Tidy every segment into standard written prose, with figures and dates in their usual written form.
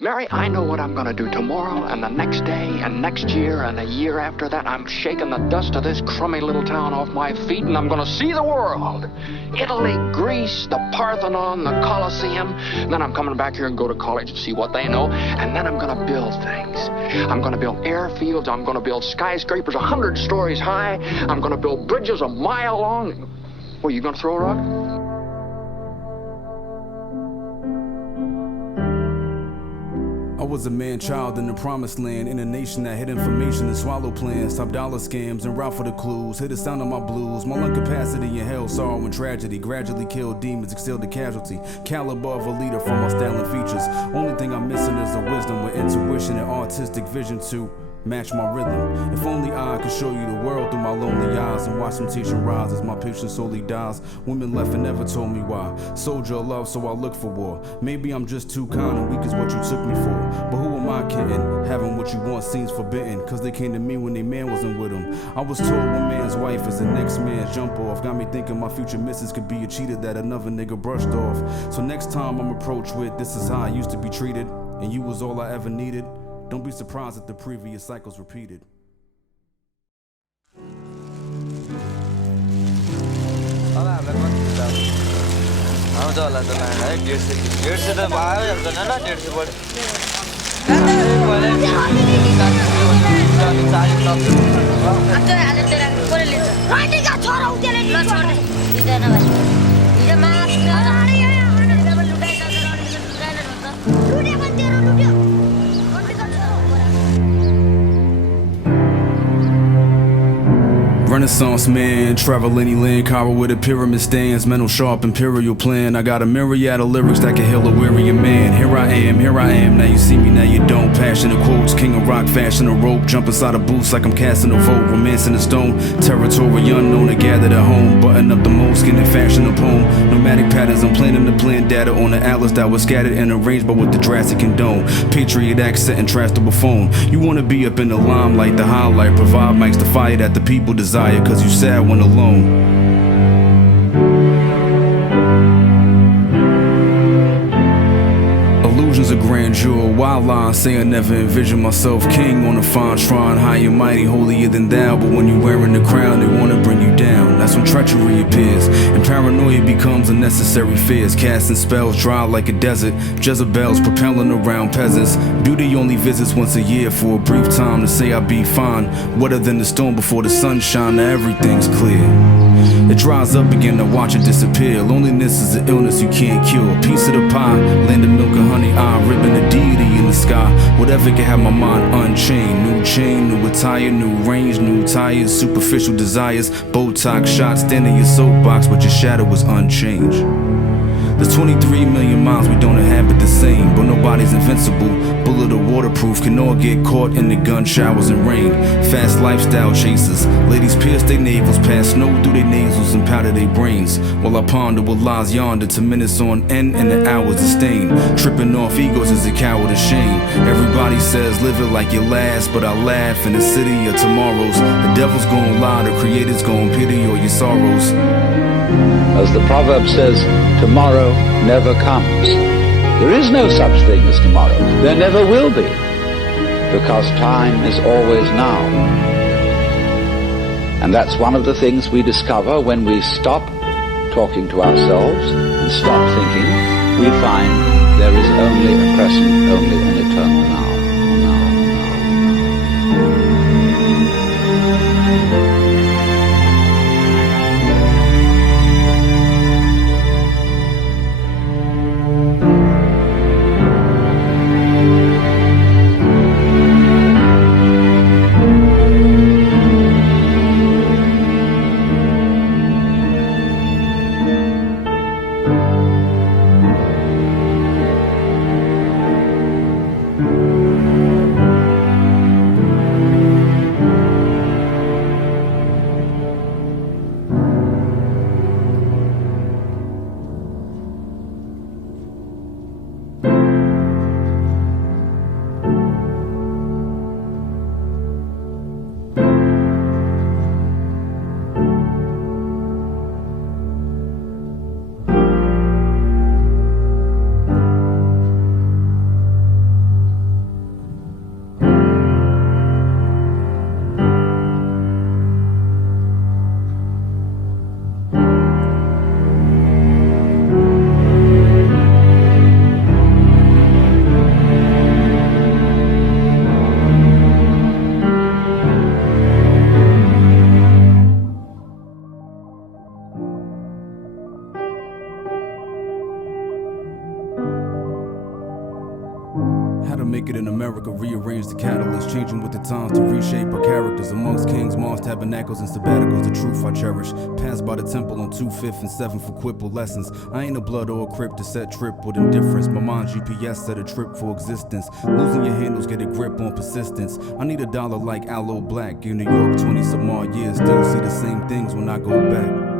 Mary, I know what I'm gonna do tomorrow and the next day and next year and the year after that. I'm shaking the dust of this crummy little town off my feet and I'm gonna see the world. Italy, Greece, the Parthenon, the Colosseum. And then I'm coming back here and go to college and see what they know. And then I'm gonna build things. I'm gonna build airfields. I'm gonna build skyscrapers 100 stories high. I'm gonna build bridges a mile long. What, you gonna throw a rock? I was a man-child in the promised land, in a nation that hid information and swallowed plans, top dollar scams and route for the clues, hit the sound of my blues, my lung capacity in hell, sorrow and tragedy, gradually killed demons, exhaled the casualty, caliber of a leader from my style and features, only thing I'm missing is a wisdom with intuition and artistic vision to match my rhythm. If only I could show you the world through my lonely eyes and watch temptation rise as my patience slowly dies. Women left and never told me why. Soldier of love, so I look for war. Maybe I'm just too kind and weak is what you took me for. But who am I kidding? Having what you want seems forbidden, cause they came to me when they man wasn't with them. I was told one man's wife is the next man's jump off. Got me thinking my future missus could be a cheater that another nigga brushed off. So next time I'm approached with, this is how I used to be treated, and you was all I ever needed. Don't be surprised if the previous cycles repeated. Renaissance man, travel any land, Cairo with a pyramid stands, mental sharp imperial plan. I got a myriad of lyrics that can heal a weary man. Here I am, now you see me, now you don't. Passionate quotes, king of rock, fashion a rope, jump inside a booth like I'm casting a vote, romancing a stone, territory unknown, I gathered at home, button up the moleskin and fashion a poem. Nomadic patterns, I'm planning to plan data on the atlas that was scattered and arranged by what the drastic condone. Patriot accent and trash to phone. You wanna be up in the limelight, the highlight, provide mics, the fire that the people desire. Cause you sad when alone. Illusions of grandeur, wild lines say I never envisioned myself king on a fine shrine, high and mighty, holier than thou. But when you're wearing the crown, they wanna bring you down. That's when treachery appears, and paranoia becomes unnecessary fears. Casting spells dry like a desert, Jezebels propelling around peasants. Beauty only visits once a year for a brief time to say I'll be fine. Wetter than the storm before the sunshine, now everything's clear. It dries up again, to watch it disappear. Loneliness is an illness you can't cure. Piece of the pie, land of milk and honey, I'm ribbon of deity in the sky. Whatever can have my mind unchained. New chain, new attire, new range, new tires, superficial desires, Botox shots, stand in your soapbox, but your shadow is unchanged. There's 23 million miles we don't inhabit the same, but nobody's invincible. Bullet or waterproof can all get caught in the gun showers and rain. Fast lifestyle chasers, ladies pierce their navels, pass snow through their nasals and powder their brains. While I ponder what lies yonder to minutes on end and the hours disdain. Tripping off egos is a coward of shame. Everybody says live it like your last, but I laugh in the city of tomorrows. The devil's gon' lie, the creator's gon' pity all your sorrows. As the proverb says, tomorrow never comes. There is no such thing as tomorrow. There never will be, because time is always now. And that's one of the things we discover when we stop talking to ourselves and stop thinking. We find there is only a present, only an eternal now. How to make it in America, rearrange the catalyst, changing with the times to reshape our characters. Amongst kings, moths, tabernacles, and sabbaticals, the truth I cherish. Pass by the temple on 2, 5th, and 7th for quipple lessons. I ain't a blood or a crip to set trip with indifference. My mind GPS set a trip for existence. Losing your handles, get a grip on persistence. I need $1 like Aloe Black. In New York, 20 some more years, still see the same things when I go back.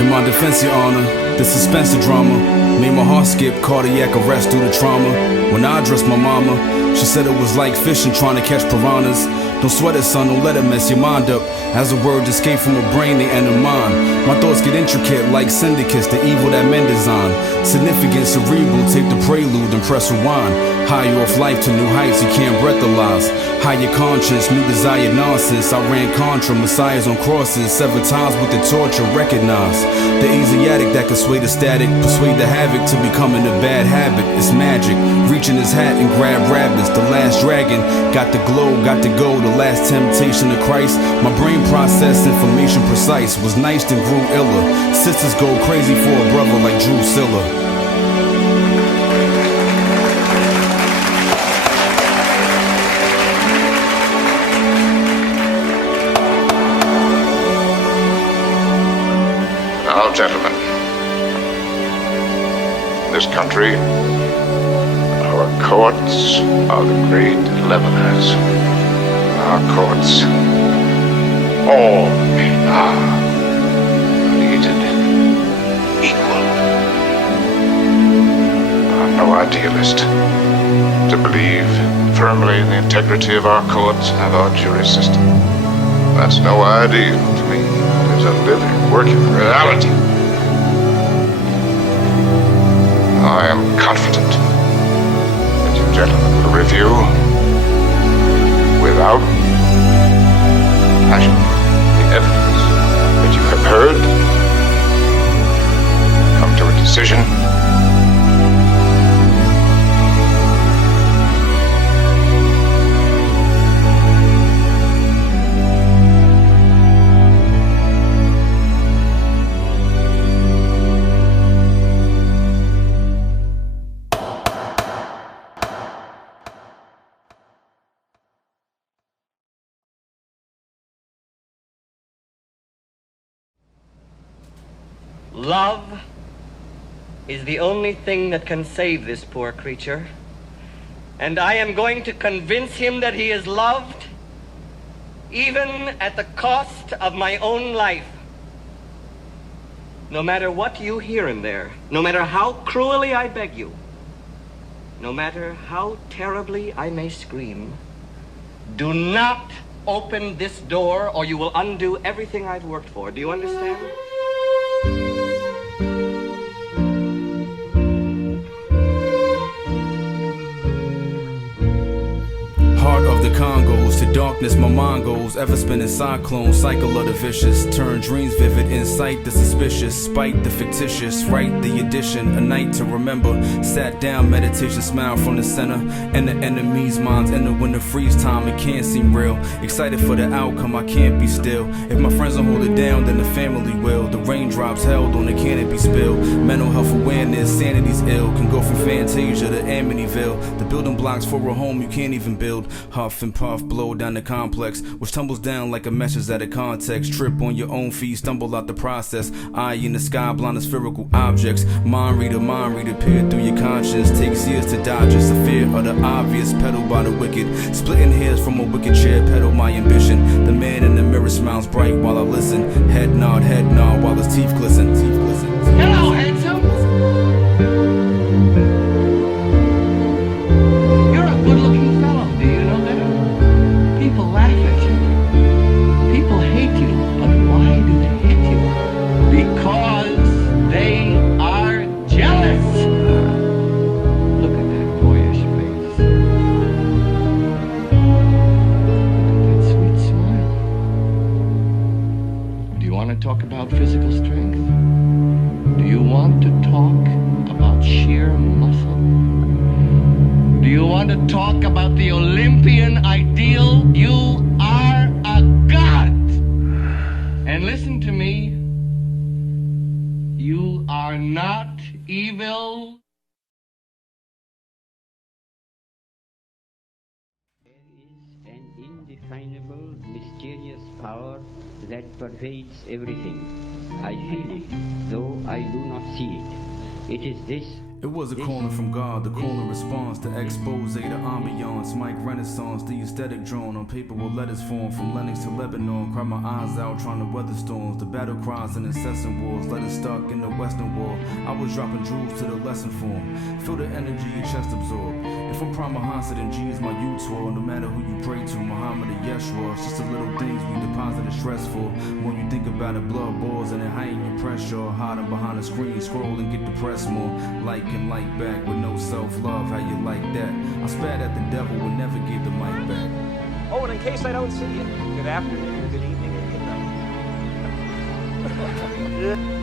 In my defense, Your Honor, the suspense of drama made my heart skip, cardiac arrest due to trauma. When I addressed my mama, she said it was like fishing trying to catch piranhas. Don't sweat it, son, don't let it mess your mind up. As the words escape from her brain, they enter mine. My thoughts get intricate like syndicates, the evil that men design. Significant, cerebral, take the prelude and press rewind. High off life to new heights, you can't breathalyze. Higher conscience, new desired nonsense. I ran contra, messiahs on crosses, 7 times with the torture, recognize. The Asiatic that can sway the static, persuade the havoc to becoming a bad habit. It's magic, reaching his hat and grab rabbits. The last dragon, got the glow, got to go. The last temptation of Christ. My brain processed information precise. Was nice then grew iller. Sisters go crazy for a brother like Drusilla. Now, gentlemen, in this country, our courts are the great levelers. Our courts, all men are created equal. I'm no idealist. To believe firmly in the integrity of our courts and of our jury system, that's no ideal to me. It is a living, working reality. I am confident that you gentlemen will review without passion the evidence that you have heard, come to a decision. Love is the only thing that can save this poor creature, and I am going to convince him that he is loved, even at the cost of my own life. No matter what you hear in there, no matter how cruelly I beg you, no matter how terribly I may scream, do not open this door or you will undo everything I've worked for. Do you understand? Heart of the Congos to the darkness my mind goes, ever spinning cyclone, cycle of the vicious. Turn dreams vivid, insight the suspicious, spite the fictitious, write the addition, a night to remember. Sat down, meditation, smile from the center, and the enemy's minds enter when the freeze time, it can't seem real. Excited for the outcome, I can't be still. If my friends don't hold it down, then the family will. The raindrops held on the canopy spill. Mental health awareness, sanity's ill. Can go from Fantasia to Amityville. The building blocks for a home you can't even build. Huff and puff, blow down the complex, which tumbles down like a message out of context. Trip on your own feet, stumble out the process. Eye in the sky, blind as spherical objects. Mind reader, peer through your conscience. Takes years to digest the fear of the obvious, pedal by the wicked. Splitting hairs from a wicked chair, pedal my ambition. The man in the mirror smiles bright while I listen. Head nod while his teeth glisten. Hello, handsome. You're a good-looking fellow. Do you know that? People laugh at you. People hate you. But why do they hate you? Because they are jealous. Look at that boyish face. Look at that sweet smile. Do you want to talk about physical strength? Do you want to talk about sheer muscle? Do you want to talk about the Olympian ideal? You are a god. And listen to me. You are not evil. There is an indefinable, mysterious power that pervades everything. I feel it, though I do not see it. It is this. It was a calling from God, the calling response, the expose, the ambiance, mic renaissance, the aesthetic drawn on paper with letters formed from Lennox to Lebanon. Cry my eyes out trying to weather storms, the battle cries and incessant wars, let us stuck in the western wall. I was dropping jewels to the lesson form, feel the energy your chest absorb. If I'm Prime Muhammad, then G is my Utor. No matter who you pray to, Muhammad or Yeshua, it's just the little things we deposit the stress for. When you think about it, blood boils and it heighten your pressure. Hiding behind the screen, scroll and get depressed more. Like and like back with no self-love, how you like that? I spat at the devil, will never give the mic back. Oh, and in case I don't see you, good afternoon, good evening, and good night.